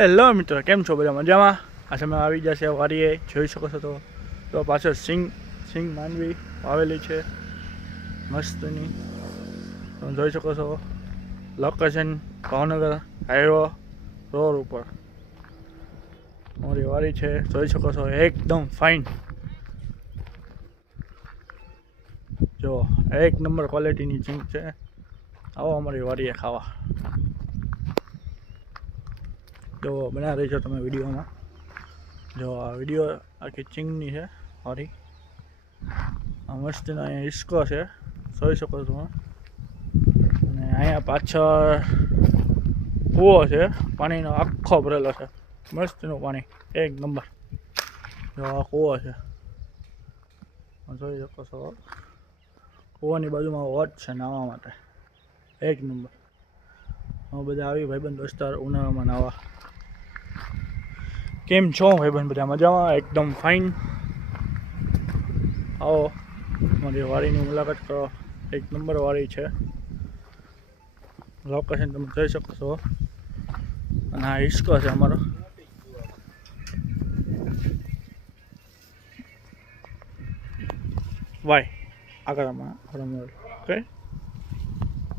Hello મિત્રો, કેમ છો? બધા મજામાં? આ સમય આવી જશે વારીએ જોઈ શકો છો તો પાછળ સિંગ માંડવી વાવેલી છે મસ્તની. તમે જોઈ શકો છો લોકેશન ભાવનગર હાઈવે રોડ ઉપર અમારી વારી છે. જોઈ શકો છો એકદમ ફાઇન. જો એક નંબર ક્વોલિટીની સિંગ છે. આવો અમારી વારીએ ખાવા. જો બના રહી છો તમે વિડીયોમાં. જો આ વિડીયો આખી ચીંગની છે વારી. આ મસ્તીનો અહીંયા હિસ્કો છે, જોઈ શકો છો. અને અહીંયા પાછળ કૂવો છે, પાણીનો આખો ભરેલો છે. મસ્તનું પાણી એક નંબર. જો આ કૂવો છે, જોઈ શકો છો. કૂવાની બાજુમાં વોટ છે નાહવા માટે એક નંબર. હવે બધા આવી ભાઈબંધ દોસ્તાર ઉનાળામાં નાહવા. કેમ છો ભાઈબંધ? બધા મજામાં? એકદમ ફાઇન. આવો મારી વાડીની મુલાકાત કરો. એક નંબર વાડી છે. લોકેશન તમે જોઈ શકો છો. અને આ હિસ્કો છે અમારો. વાય આગળ ઓકે.